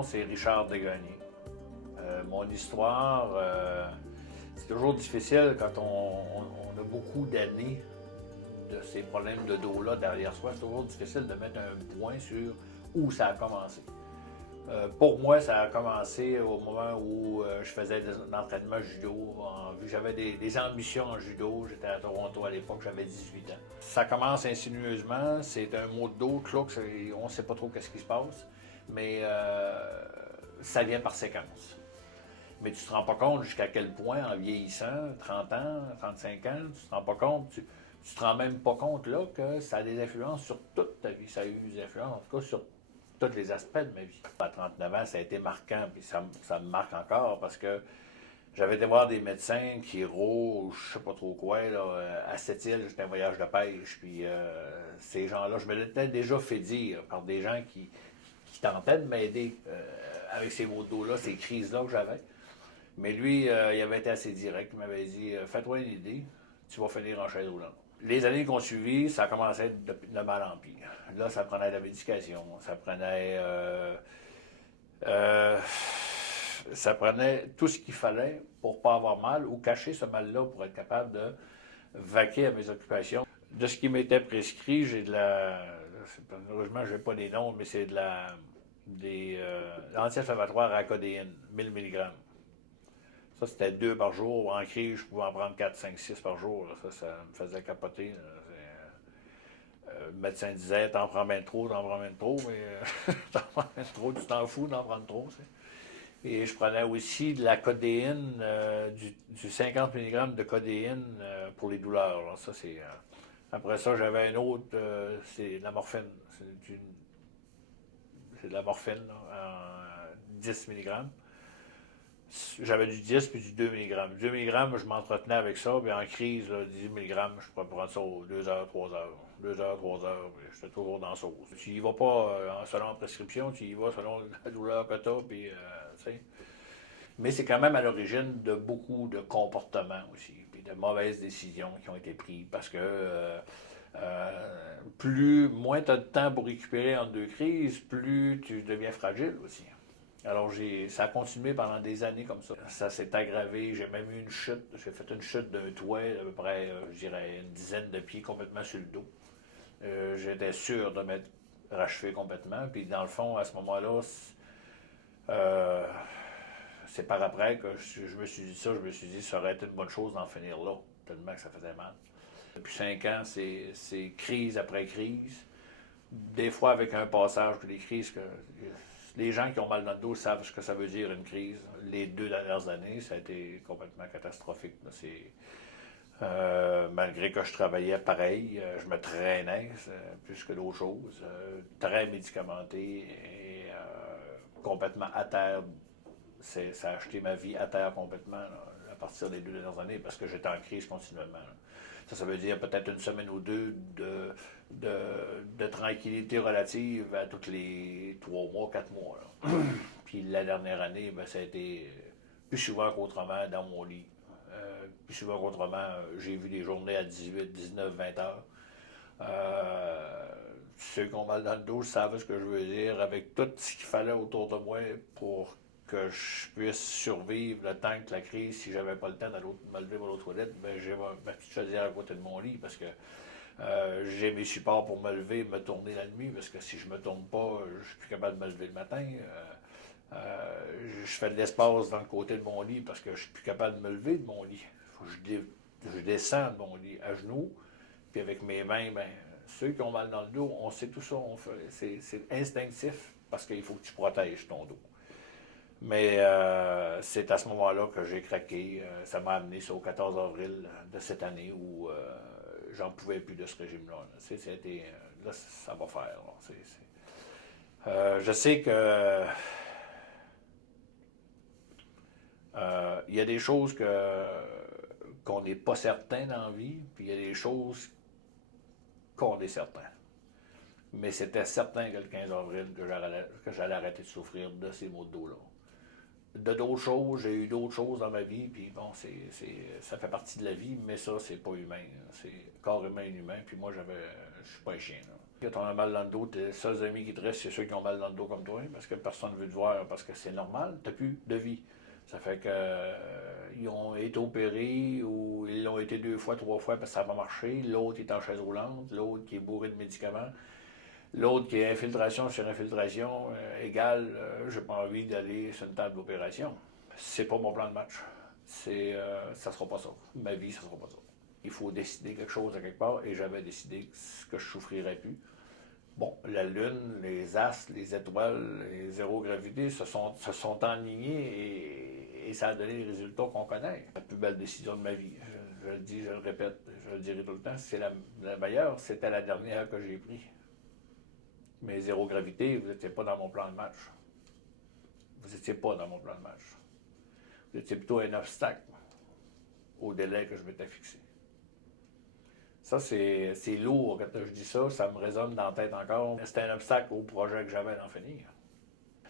nom, c'est Richard Desgagnés. Mon histoire, c'est toujours difficile quand on a beaucoup d'années de ces problèmes de dos-là derrière soi. C'est toujours difficile de mettre un point sur où ça a commencé. Pour moi, ça a commencé au moment où je faisais des entraînements judo. J'avais des ambitions en judo. J'étais à Toronto à l'époque, j'avais 18 ans. Ça commence insinueusement. C'est un mot de dos, on ne sait pas trop qu'est-ce qui se passe, mais ça vient par séquence. Mais tu ne te rends pas compte jusqu'à quel point, en vieillissant, 30 ans, 35 ans, tu ne te rends pas compte, tu te rends même pas compte là que ça a des influences sur toute ta vie. Ça a eu des influences, en tout cas, sur tous les aspects de ma vie. À 39 ans, ça a été marquant, puis ça me marque encore parce que j'avais été voir des médecins, chiro, je sais pas trop quoi, là, à Sept-Îles, j'étais un voyage de pêche, puis ces gens-là, je me l'étais déjà fait dire par des gens qui tentaient de m'aider avec ces maux de dos-là, ces crises-là que j'avais. Mais lui, il avait été assez direct, il m'avait dit « Fais-toi une idée, tu vas finir en chaise roulante. » Les années qui ont suivi, ça commençait de mal en pire. Là, ça prenait de la médication, ça prenait tout ce qu'il fallait pour pas avoir mal ou cacher ce mal-là pour être capable de vaquer à mes occupations. De ce qui m'était prescrit, j'ai de la... Heureusement, je n'ai pas les noms, mais c'est des anti-inflammatoires à codéine, 1000 mg. Ça, c'était 2 par jour. En crise, je pouvais en prendre 4, 5, 6 par jour. Ça me faisait capoter. Le médecin disait, t'en prends bien trop, mais t'en prends bien trop, tu t'en fous d'en prendre trop. Et je prenais aussi de la codéine, du 50 mg de codéine pour les douleurs. Alors, ça, après ça, j'avais un autre, c'est de la morphine. C'est de la morphine, là, en 10 mg. J'avais du 10 puis du 2 mg. 2 mg, je m'entretenais avec ça, puis en crise, là, 10 mg, je pourrais prendre ça aux 2 heures, 3 heures. 2 heures, 3 heures, puis j'étais toujours dans la sauce. Tu y vas pas selon la prescription, tu y vas selon la douleur que tu as, puis tu sais. Mais c'est quand même à l'origine de beaucoup de comportements aussi, puis de mauvaises décisions qui ont été prises, parce que moins tu as de temps pour récupérer entre deux crises, plus tu deviens fragile aussi. Alors, ça a continué pendant des années comme ça. Ça s'est aggravé. J'ai même eu une chute. J'ai fait une chute d'un toit d'à peu près, je dirais, une dizaine de pieds complètement sur le dos. J'étais sûr de m'être rachevé complètement. Puis, dans le fond, à ce moment-là, c'est par après que je me suis dit ça. Je me suis dit, ça aurait été une bonne chose d'en finir là, tellement que ça faisait mal. Depuis 5 ans, c'est crise après crise. Des fois, avec un passage, puis des crises que... Les gens qui ont mal dans le dos savent ce que ça veut dire une crise. Les 2 dernières années, ça a été complètement catastrophique. Malgré que je travaillais pareil, je me traînais plus que d'autres choses. Très médicamenté et complètement à terre. Ça a acheté ma vie à terre complètement là, à partir des 2 dernières années parce que j'étais en crise continuellement. Là. Ça veut dire peut-être une semaine ou deux de tranquillité relative à tous les 3 mois, 4 mois. Là. Puis la dernière année, ben, ça a été plus souvent qu'autrement dans mon lit. Plus souvent qu'autrement, j'ai vu des journées à 18, 19, 20 heures. Ceux qui ont mal dans le dos savent ce que je veux dire, avec tout ce qu'il fallait autour de moi pour que je puisse survivre le temps que la crise, si j'avais pas le temps d'aller me lever pour l'autre toilette, ben j'ai ma petite chaudière à côté de mon lit parce que j'ai mes supports pour me lever et me tourner la nuit parce que si je me tourne pas, je suis plus capable de me lever le matin. Je fais de l'espace dans le côté de mon lit parce que je suis plus capable de me lever de mon lit. Faut que je descends de mon lit à genoux, puis avec mes mains, ben, ceux qui ont mal dans le dos, on sait tout ça, c'est instinctif parce qu'il faut que tu protèges ton dos. Mais c'est à ce moment-là que j'ai craqué. Ça m'a amené ça au 14 avril de cette année où j'en pouvais plus de ce régime-là. Là, ça va faire. Je sais que il y a des choses qu'on n'est pas certain dans la vie, puis il y a des choses qu'on est certain. Mais c'était certain que le 15 avril que j'allais arrêter de souffrir de ces maux de dos-là. De d'autres choses, j'ai eu d'autres choses dans ma vie, puis bon, ça fait partie de la vie, mais ça, c'est pas humain. C'est carrément inhumain, puis moi, je suis pas un chien. Là. Quand on a mal dans le dos, tes seuls amis qui te restent, c'est ceux qui ont mal dans le dos comme toi, parce que personne ne veut te voir, parce que c'est normal, tu n'as plus de vie. Ça fait que ils ont été opérés ou ils l'ont été 2 fois, 3 fois parce que ça n'a pas marché. L'autre est en chaise roulante, l'autre qui est bourré de médicaments, l'autre qui est infiltration sur infiltration, égale, j'ai pas envie d'aller sur une table d'opération. C'est pas mon plan de match. Ça sera pas ça. Ma vie, ça sera pas ça. Il faut décider quelque chose à quelque part et j'avais décidé que je souffrirais plus. Bon, la Lune, les astres, les étoiles, les zéro gravité se sont alignés et ça a donné les résultats qu'on connaît. La plus belle décision de ma vie. Je le dis, je le répète, je le dirai tout le temps, c'est la meilleure, c'était la dernière que j'ai prise. Mais zéro gravité, vous n'étiez pas dans mon plan de match. Vous n'étiez pas dans mon plan de match. Vous étiez plutôt un obstacle au délai que je m'étais fixé. Ça, c'est lourd quand je dis ça, ça me résonne dans la tête encore. C'était un obstacle au projet que j'avais d'en finir.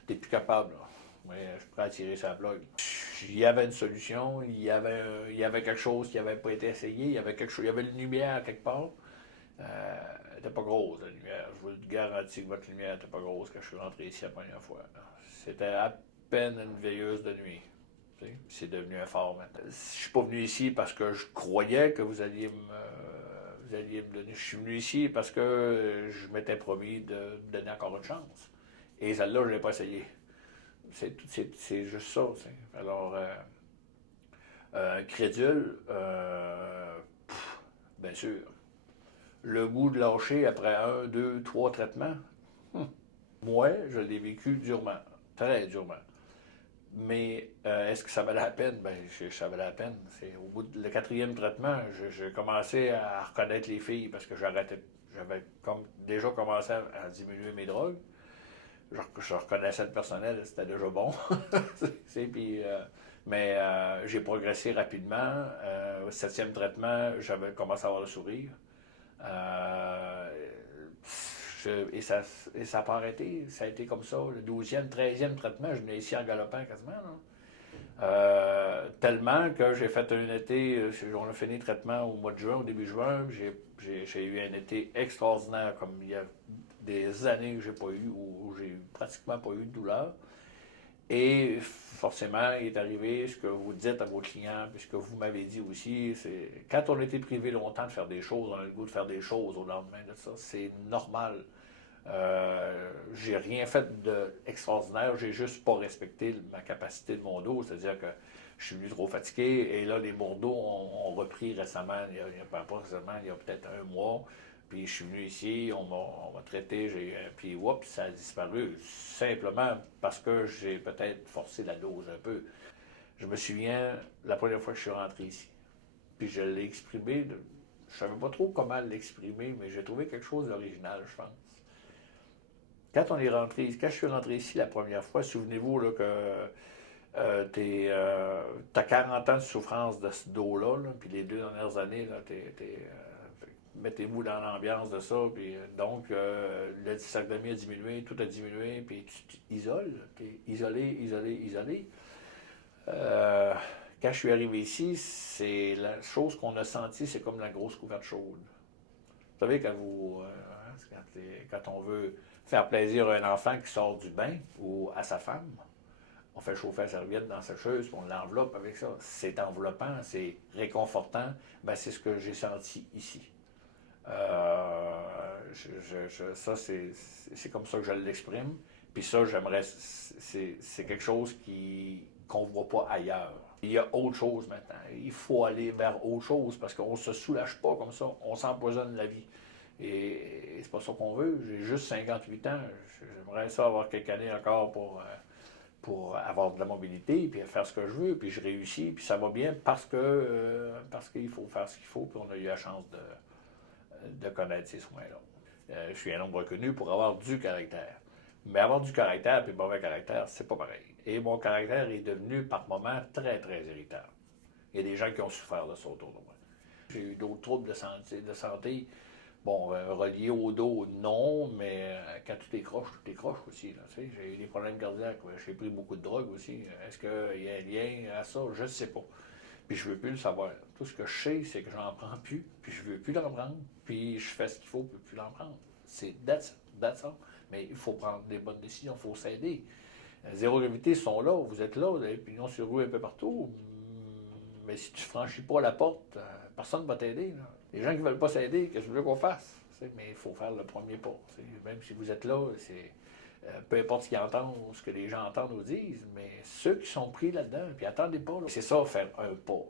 T'es plus capable, là. Mais je suis prêt à tirer sa plug. Il y avait une solution, il y avait quelque chose qui n'avait pas été essayé, il y avait quelque chose, il y avait une lumière quelque part. Elle n'était pas grosse, la lumière. Je vous le garantis que votre lumière n'était pas grosse quand je suis rentré ici la première fois. C'était à peine une veilleuse de nuit. C'est devenu un phare maintenant. Je suis pas venu ici parce que je croyais que vous alliez me donner. Je suis venu ici parce que je m'étais promis de me donner encore une chance. Et celle-là, je ne l'ai pas essayé. C'est juste ça. T'sais. Alors, crédule, bien sûr. Le goût de lâcher après 1, 2, 3 traitements, moi, je l'ai vécu durement, très durement. Mais est-ce que ça valait la peine? Bien, ça valait la peine. Au bout du 4e traitement, j'ai commencé à reconnaître les filles parce que j'avais déjà commencé à diminuer mes drogues. Je reconnaissais le personnel, c'était déjà bon. Puis, mais j'ai progressé rapidement. Au 7e traitement, j'avais commencé à avoir le sourire. Euh, et ça n'a pas arrêté. Ça a été comme ça. Le 12e, 13e traitement, je venais ici en galopant quasiment. Tellement que j'ai fait un été, on a fini le traitement au mois de juin, au début juin. J'ai eu un été extraordinaire, comme il y a des années que j'ai pas eu, où j'ai pratiquement pas eu de douleur. Et forcément, il est arrivé ce que vous dites à vos clients, puis ce que vous m'avez dit aussi, c'est quand on a été privé longtemps de faire des choses, on a le goût de faire des choses au lendemain de ça. C'est normal. J'ai rien fait d'extraordinaire, j'ai juste pas respecté ma capacité de mon dos, c'est-à-dire que je suis venu trop fatigué et là, les Bordeaux ont repris récemment, pas récemment, il y a peut-être un mois. Puis je suis venu ici, on m'a traité, puis oups, ça a disparu. Simplement parce que j'ai peut-être forcé la dose un peu. Je me souviens la première fois que je suis rentré ici. Puis je l'ai exprimé, je savais pas trop comment l'exprimer, mais j'ai trouvé quelque chose d'original, je pense. Quand je suis rentré ici la première fois, souvenez-vous là, que t'as 40 ans de souffrance de ce dos-là, puis les 2 dernières années, là, mettez-vous dans l'ambiance de ça. Puis, donc, le dysarthmie a diminué, tout a diminué, puis tu t'isoles. Tu es isolé, isolé, isolé. Quand je suis arrivé ici, c'est la chose qu'on a sentie, c'est comme la grosse couverte chaude. Vous savez, quand on veut faire plaisir à un enfant qui sort du bain ou à sa femme, on fait chauffer la serviette dans sa sécheuse, puis on l'enveloppe avec ça. C'est enveloppant, c'est réconfortant. Ben, c'est ce que j'ai senti ici. Ça, c'est comme ça que je l'exprime. Puis ça, j'aimerais. C'est quelque chose qu'on ne voit pas ailleurs. Il y a autre chose maintenant. Il faut aller vers autre chose parce qu'on ne se soulage pas comme ça. On s'empoisonne la vie. Et c'est pas ça qu'on veut. J'ai juste 58 ans. J'aimerais ça avoir quelques années encore pour avoir de la mobilité, puis faire ce que je veux, puis je réussis, puis ça va bien parce qu'il faut faire ce qu'il faut, puis on a eu la chance de connaître ces soins-là. Je suis un homme reconnu pour avoir du caractère. Mais avoir du caractère et mauvais caractère, c'est pas pareil. Et mon caractère est devenu par moments très, très irritant. Il y a des gens qui ont souffert de ça autour de moi. J'ai eu d'autres troubles de santé. Bon, reliés au dos, non, mais quand tout est croche aussi. Là, j'ai eu des problèmes cardiaques. J'ai pris beaucoup de drogue aussi. Est-ce qu'il y a un lien à ça? Je ne sais pas. Puis je ne veux plus le savoir. Tout ce que je sais, c'est que j'en prends plus, puis je ne veux plus l'en prendre, puis je fais ce qu'il faut pour ne plus l'en prendre. That's all. Mais il faut prendre des bonnes décisions, il faut s'aider. Zéro gravité sont là, vous êtes là, vous avez pignon sur rue un peu partout. Mais si tu ne franchis pas la porte, personne ne va t'aider. Là. Les gens qui ne veulent pas s'aider, qu'est-ce que tu veux qu'on fasse? Mais il faut faire le premier pas. Même si vous êtes là, peu importe ce qu'ils entendent ou ce que les gens entendent ou disent, mais ceux qui sont pris là-dedans, puis attendez pas, là, c'est ça, faire un pas.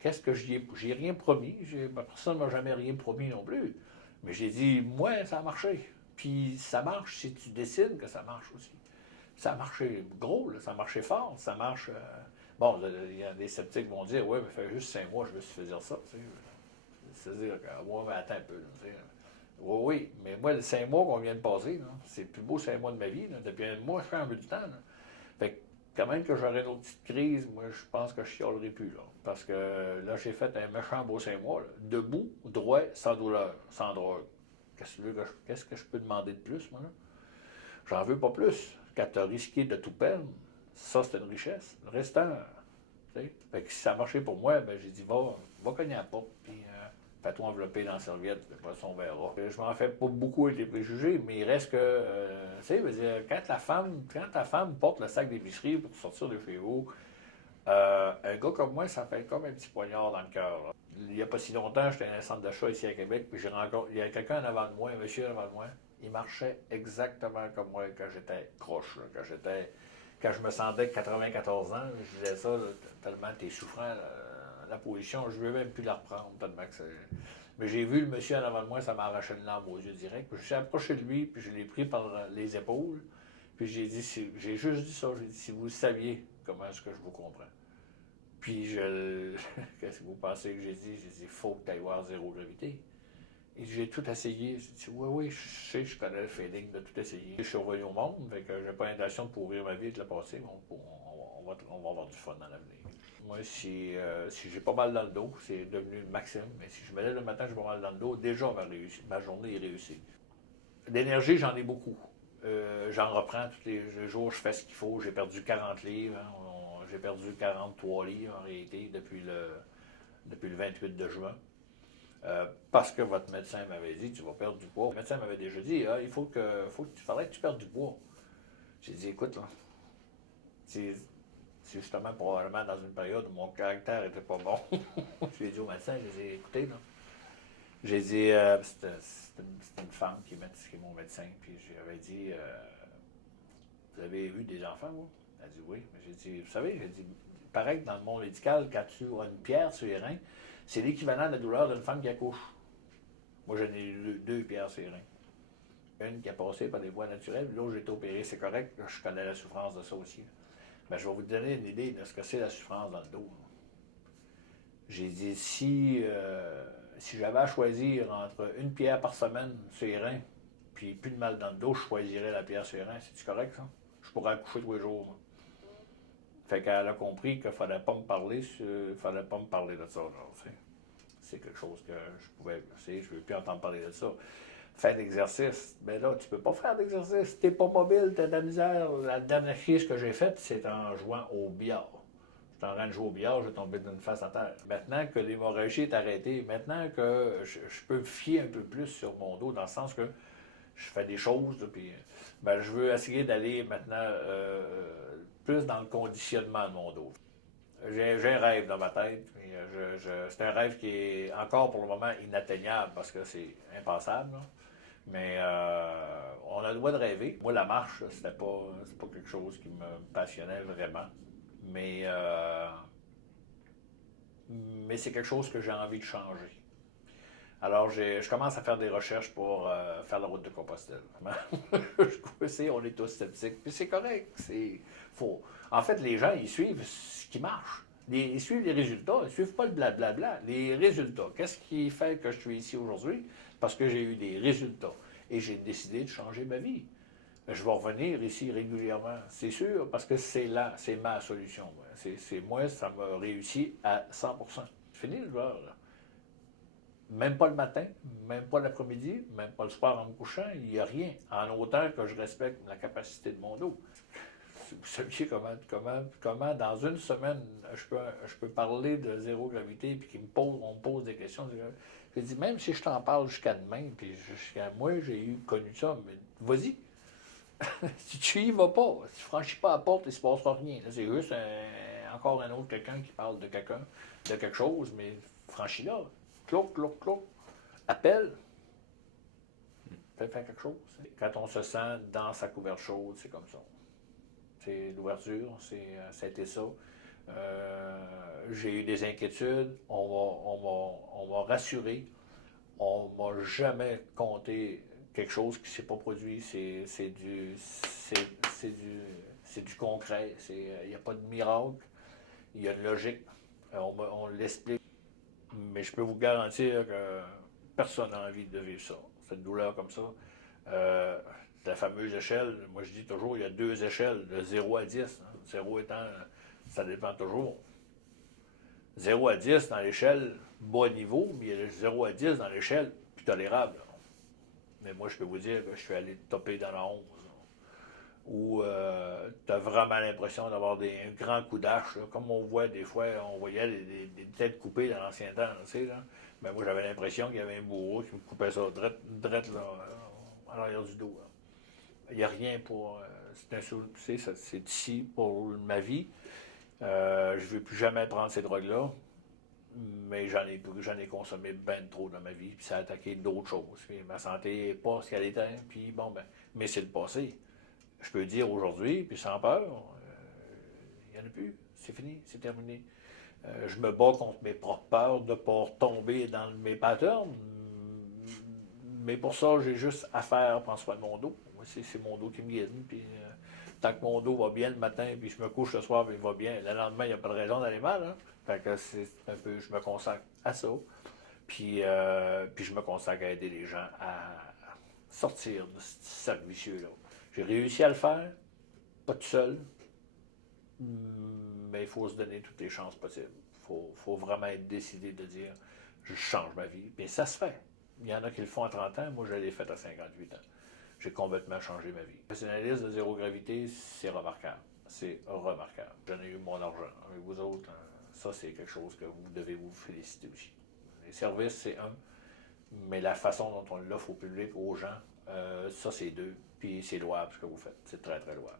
Qu'est-ce que j'ai rien promis? Personne ne m'a jamais rien promis non plus. Mais j'ai dit, moi, ça a marché. Puis ça marche si tu décides que ça marche aussi. Ça a marché gros, là, ça a marché fort, ça marche. Bon, il y a des sceptiques qui vont dire, ouais, mais fait juste 5 mois, je me suis fait dire ça. C'est-à-dire, ouais, mais attends un peu. Là, oui, oui, mais moi, les 5 mois qu'on vient de passer, là, c'est le plus beau 5 mois de ma vie. Là. Depuis un mois, je fais un peu du temps. Là. Fait que, quand même que j'aurais une autre petite crise, moi, je pense que je chialerai plus. Là. Parce que là, j'ai fait un méchant beau 5 mois. Là. Debout, droit, sans douleur, sans drogue. Qu'est-ce que je peux demander de plus, moi, là? J'en veux pas plus. Quand tu as risqué de tout perdre, ça, c'est une richesse. Le restant, tu sais. Fait que si ça a marché pour moi, ben, j'ai dit, va cogner à la porte, puis fais-toi envelopper dans la serviette, puis après ça, on verra. Je m'en fais pas beaucoup avec les préjugés, mais il reste que, tu sais, quand ta femme porte le sac d'épicerie pour sortir de chez vous, un gars comme moi, ça fait comme un petit poignard dans le cœur. Là. Il n'y a pas si longtemps, j'étais dans un centre d'achat ici à Québec, puis il y a quelqu'un en avant de moi, un monsieur en avant de moi, il marchait exactement comme moi quand j'étais croche, là, quand je me sentais 94 ans, je disais ça, là, tellement t'es souffrant, la position, je ne veux même plus la reprendre, tellement que c'est... Mais j'ai vu le monsieur en avant de moi, ça m'a arraché une lampe aux yeux direct, puis je suis approché de lui, puis je l'ai pris par les épaules, puis j'ai juste dit ça, j'ai dit, si vous saviez comment est-ce que je vous comprends. Puis qu'est-ce que vous pensez que j'ai dit? J'ai dit, il faut que tu ailles voir zéro gravité. Et j'ai tout essayé. J'ai dit, oui, je sais, je connais le feeling de tout essayer. Je suis revenu au monde, fait que j'ai pas l'intention de pourrir ma vie et de la passer. On va avoir du fun dans l'avenir. Moi, si j'ai pas mal dans le dos, c'est devenu le maximum. Mais si je me lève le matin, j'ai pas mal dans le dos, déjà ma journée est réussie. L'énergie, j'en ai beaucoup. J'en reprends tous les jours, je fais ce qu'il faut. J'ai perdu 40 livres. Hein. J'ai perdu 43 livres en réalité depuis le 28 de juin. Parce que votre médecin m'avait dit, tu vas perdre du poids. Le médecin m'avait déjà dit, il faudrait que tu perdes du poids. J'ai dit, écoute, là, c'est justement probablement dans une période où mon caractère était pas bon. Je lui ai dit au médecin, j'ai dit, écoutez, là, j'ai dit, c'était une femme qui est mon médecin, puis j'avais dit, vous avez eu des enfants, vous? Elle a dit oui. Mais j'ai dit, vous savez, j'ai dit, pareil que dans le monde médical, quand tu as une pierre sur les reins, c'est l'équivalent de la douleur d'une femme qui accouche. Moi, j'en ai eu 2 pierres sur les reins. Une qui a passé par des voies naturelles, l'autre, j'ai été opéré, c'est correct, je connais la souffrance de ça aussi. Mais je vais vous donner une idée de ce que c'est la souffrance dans le dos. J'ai dit, si j'avais à choisir entre une pierre par semaine sur les reins, puis plus de mal dans le dos, je choisirais la pierre sur les reins. C'est-tu correct, ça? Je pourrais accoucher tous les jours. Moi. Fait qu'elle a compris qu'il ne fallait pas me parler de ça. C'est quelque chose que je pouvais, je ne veux plus entendre parler de ça. Faire l'exercice, ben là, tu peux pas faire d'exercice. Tu n'es pas mobile, tu as de la misère. La dernière crise que j'ai faite, c'est en jouant au billard. J'étais en train de jouer au billard, j'ai tombé d'une face à terre. Maintenant que l'hémorragie est arrêtée, maintenant que je peux me fier un peu plus sur mon dos, dans le sens que je fais des choses, puis ben, je veux essayer d'aller maintenant plus dans le conditionnement de mon dos. J'ai un rêve dans ma tête, mais c'est un rêve qui est encore pour le moment inatteignable parce que c'est impensable. Là. Mais on a le droit de rêver. Moi, la marche, c'est pas quelque chose qui me passionnait vraiment. Mais c'est quelque chose que j'ai envie de changer. Alors, je commence à faire des recherches pour faire la route de Compostelle. Je sais, on est tous sceptiques, puis c'est correct. Faut... En fait, les gens, ils suivent ce qui marche. Ils suivent les résultats, ils ne suivent pas le blablabla. Les résultats. Qu'est-ce qui fait que je suis ici aujourd'hui? Parce que j'ai eu des résultats. Et j'ai décidé de changer ma vie. Je vais revenir ici régulièrement, c'est sûr, parce que c'est ma solution. Moi, ça m'a réussi à 100%. Fini le joueur, là. Même pas le matin, même pas l'après-midi, même pas le soir en me couchant, il n'y a rien. En autant que je respecte la capacité de mon dos. vous saviez comment dans une semaine, je peux parler de zéro gravité, puis on me pose des questions. Je dis, même si je t'en parle jusqu'à demain, puis jusqu'à moi, connu ça, mais vas-y. Si tu y vas pas, si tu franchis pas la porte, il se passera rien. C'est juste encore un autre quelqu'un qui parle de quelque chose, mais franchis-la. Cloc, cloc, cloc. Appelle. Fais faire quelque chose. Quand on se sent dans sa couverture chaude, c'est comme ça. C'est l'ouverture, c'était ça. J'ai eu des inquiétudes, on m'a rassuré, on m'a jamais compté quelque chose qui ne s'est pas produit, c'est du concret, il n'y a pas de miracle, il y a une logique, on l'explique, mais je peux vous garantir que personne n'a envie de vivre ça, cette douleur comme ça. La fameuse échelle, moi je dis toujours, il y a deux échelles, de 0 à 10. Hein. 0 étant, ça dépend toujours. 0 à 10 dans l'échelle bas niveau, mais il y a 0 à 10 dans l'échelle plus tolérable. Mais moi, je peux vous dire que je suis allé topper dans la 11. Où tu as vraiment l'impression d'avoir un grand coup d'âge. Comme on voit des fois, on voyait des têtes coupées dans l'ancien temps. Tu sais, là. Mais moi, j'avais l'impression qu'il y avait un bourreau qui me coupait ça drette là, à l'arrière du dos. Là. Il n'y a rien pour. C'est ici pour ma vie. Je ne veux plus jamais prendre ces drogues-là. Mais j'en ai consommé ben trop dans ma vie, puis ça a attaqué d'autres choses. Puis ma santé n'est pas ce qu'elle était, puis bon, ben, mais c'est le passé. Je peux dire aujourd'hui, puis sans peur, il n'y en a plus, c'est fini, c'est terminé. Je me bats contre mes propres peurs de ne pas tomber dans mes patterns, mais pour ça, j'ai juste à faire prendre soin de mon dos. Moi, c'est mon dos qui me guide, puis tant que mon dos va bien le matin, puis je me couche le soir, puis il va bien, le lendemain, il n'y a pas de raison d'aller mal. Hein? Fait que c'est un peu, je me consacre à ça. Puis je me consacre à aider les gens à sortir de ce cercle vicieux-là. J'ai réussi à le faire, pas tout seul, mais il faut se donner toutes les chances possibles. Faut vraiment être décidé de dire, je change ma vie. Puis ça se fait. Il y en a qui le font à 30 ans, moi je l'ai fait à 58 ans. J'ai complètement changé ma vie. Le professionnalisme de zéro gravité, c'est remarquable. C'est remarquable. J'en ai eu mon argent. Avec vous autres, ça c'est quelque chose que vous devez vous féliciter aussi. Les services, c'est un, mais la façon dont on l'offre au public, aux gens, ça c'est deux. Puis c'est louable ce que vous faites. C'est très, très louable.